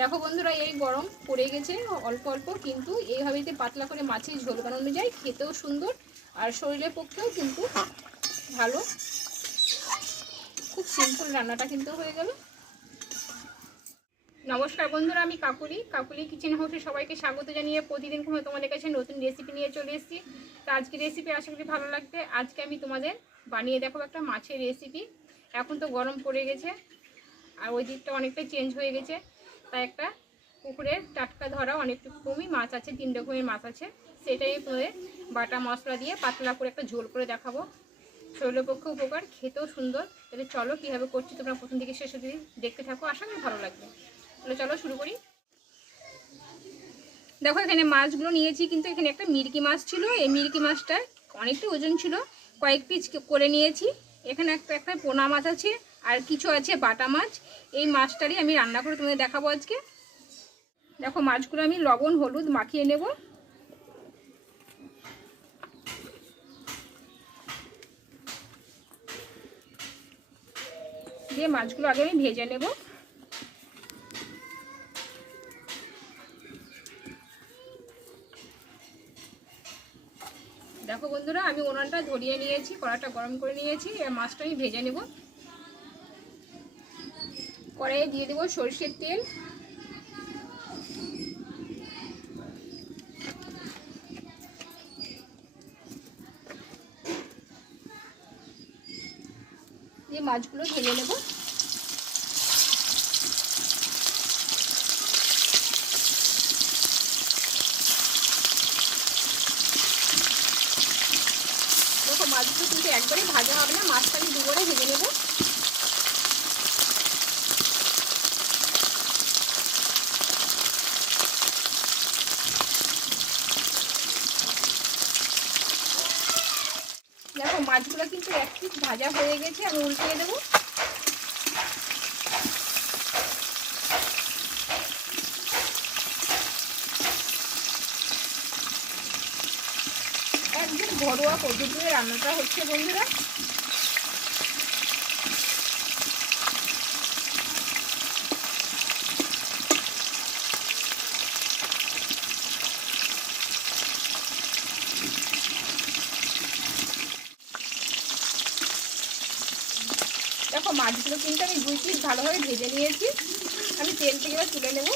দেখো বন্ধুরা, এই গরম পড়ে গেছে, অল্প অল্প, কিন্তু এইভাবে যদি পাতলা করে মাছের ঝোল বানানো যায়, খেতেও সুন্দর আর শরীরের পক্ষেও কিন্তু ভালো। খুব সিম্পল রান্নাটা কিন্তু হয়ে গেল। নমস্কার বন্ধুরা, আমি কাকুলি। কাকুলি কিচেন হাউসে সবাইকে স্বাগত জানিয়ে প্রতিদিন কোনো তোমাদের কাছে নতুন রেসিপি নিয়ে চলে এসেছি। তো আজকে রেসিপি আশা করি ভালো লাগবে। আজকে আমি তোমাদের বানিয়ে দেখো একটা মাছের রেসিপি এখন তো গরম পড়ে গেছে, আর ওই দিকটা অনেকটা চেঞ্জ হয়ে গেছে। তাই একটা পুকুরের টাটকা ধরা অনেক রকমই মাছ আছে তিন রকমের মাছ আছে। সেটাই তোমাদের বাটা মশলা দিয়ে পাতলা করে একটা ঝোল করে দেখাবো। শরীরের পক্ষে উপকার, খেতেও সুন্দর। তাহলে চলো কীভাবে করছি তোমরা প্রথম থেকে শেষ অবধি দেখতে থাকো, আশা করি ভালো লাগবে। তাহলে চলো শুরু করি। দেখো, এখানে মাছগুলো নিয়েছি, কিন্তু এখানে একটা মিরকি মাছ ছিল। এই মিরকি মাছটা অনেকটা ওজন ছিল। কয়েক পিস করে নিয়েছি। এখানে একটা একটা পোনা মাছ আছে। আর কিছু আছে বাটা মাছ। এই মাছটারই আমি রান্না করে তোমাদের দেখাবো আজকে। দেখো, মাছগুলো আমি লবণ, হলুদ মাখিয়ে নেব। দিয়ে মাছগুলো আগে আমি ভেজে নেব। দেখো বন্ধুরা, আমি ওনানটা ধরিয়ে নিয়েছি কড়াটা গরম করে নিয়েছি এবার মাছটা আমি ভেজে নেব। কড়াইয়ে দিয়ে দেবো সরষের তেল। দিয়ে মাছগুলো ভেজে নেব। মাছগুলো কিন্তু একবারে ভাজা হবে না মাছটা আমি দুবারে ভেজে নেব দেখো, মাছগুলো কিন্তু এক পিস ভাজা হয়ে গেছে, আমি উল্টিয়ে দেবো। একদম ঘরোয়া পদ্ধতিতে রান্নাটা হচ্ছে বন্ধুরা। মাছগুলো কিন্তু আমি দুই পিস ভালোভাবে ভেজে নিয়েছি। আমি তেল থেকে এবার তুলে নেব।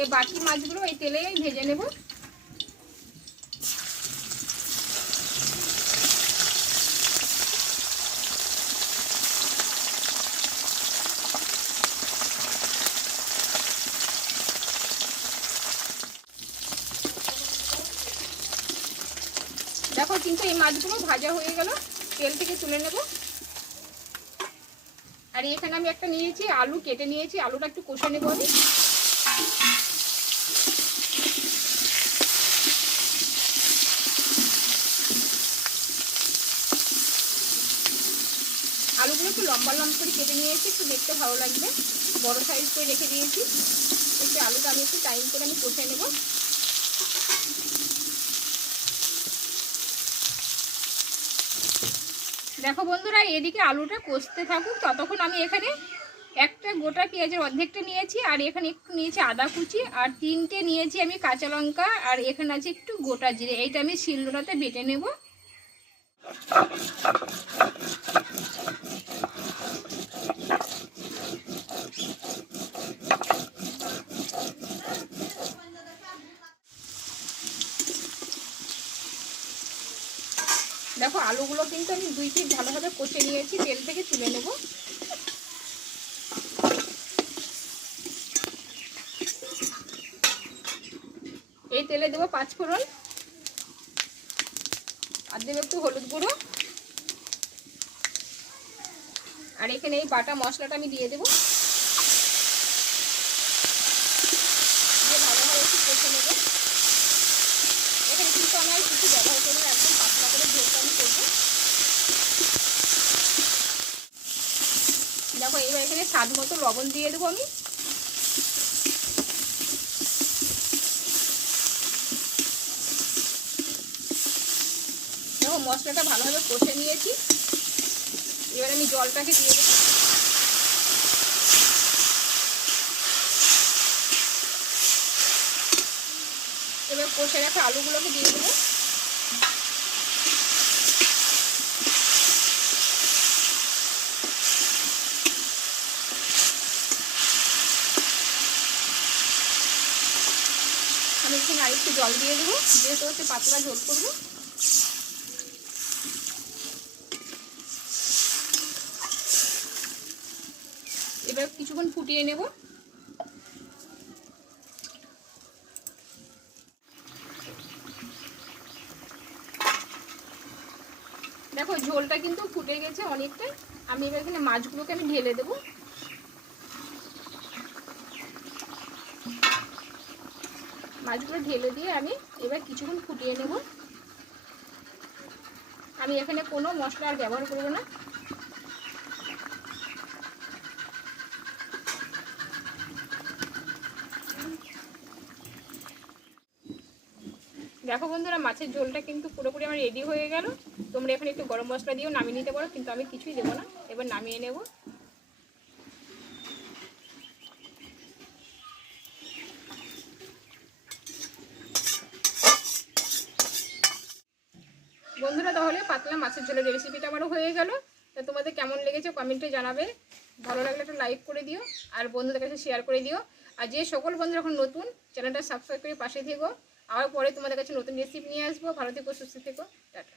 এই বাকি মাছগুলো এই তেলেই ভেজে নেব। দেখো কিন্তু এই মাছগুলো ভাজা হয়ে গেল। তেল থেকে তুলে নেব। আর এখানে আমি একটা নিয়েছি, আলু কেটে নিয়েছি। আলুটা একটু কষে নেব আমি। আলুগুলো একটু লম্বা লম্বা করে কেটে নিয়েছি, একটু দেখতে ভালো লাগবে। বড় সাইজ করে রেখে দিয়েছি। একটু আলুটা আমি একটু টাইম করে আমি কষে নেব। দেখো বন্ধুরা, এদিকে আলুটা কষতে থাকুক। ততক্ষণ আমি এখানে একটা গোটা পেঁয়াজের অর্ধেকটা নিয়েছি, আর এখানে একটু নিয়েছি আদা কুচি, আর তিনটে নিয়েছি আমি কাঁচা লঙ্কা, আর এখানে আছে একটু গোটা জিরে। এইটা আমি শিলনোড়াতে বেটে নেব। দেখো, আলুগুলো কিন্তু আমি দুই পিস ভালোভাবে কষে নিয়েছি, তেল থেকে তুলে নেব। এই তেলে দেবো পাঁচ ফোড়ন। আর দেবো একটু হলুদ গুঁড়ো। আর এখানে এই বাটা মশলাটা আমি দিয়ে দেবো। দিয়ে ভালোভাবে একটু কষে নেব। আমি কিছু ব্যবহার করি না, একদম পাতলা করে আমি করব। দেখো এবার এখানে স্বাদ মতো লবণ দিয়ে দেবো আমি। দেখো মশলাটা ভালোভাবে কষে নিয়েছি। এবার আমি জলটাকে দিয়ে দেবো এবার কষে রাখা আলুগুলোকে দিয়ে দেবো। আমি এখানে আরেকটু জল দিয়ে দেবো যেহেতু হচ্ছে পাতলা ঝোল করব। এবার কিছুক্ষণ ফুটিয়ে নেব। দেখো, ঝোলটা কিন্তু ফুটে গেছে অনেকটাই আমি এবার এখানে মাছগুলোকে আমি ঢেলে দেবো। মাছগুলো ঢেলে দিয়ে আমি এবার কিছুক্ষণ ফুটিয়ে নেব। আমি এখানে কোনো মশলা আর ব্যবহার করব না। দেখো বন্ধুরা, মাছের ঝোলটা কিন্তু পুরোপুরি আমার রেডি হয়ে গেল। তোমরা এখানে একটু গরম মশলা দিয়েও নামিয়ে নিতে পারো, কিন্তু আমি কিছুই দেবো না। এবার নামিয়ে নেব। বন্ধুরা, তাহলে পাতলা মাছের ঝোলের রেসিপিটা আমারও হয়ে গেল। তা তোমাদের কেমন লেগেছে কমেন্টে জানাবে। ভালো লাগলে একটা লাইক করে দিও, আর বন্ধুদের কাছে শেয়ার করে দিও। আর যে সকল বন্ধুরা এখন নতুন চ্যানেলটা সাবস্ক্রাইব করে পাশে থেকো। আবার পরে তোমাদের কাছে নতুন রেসিপি নিয়ে আসব। ভালো থেকো, সুস্থ থেকো। টাটা।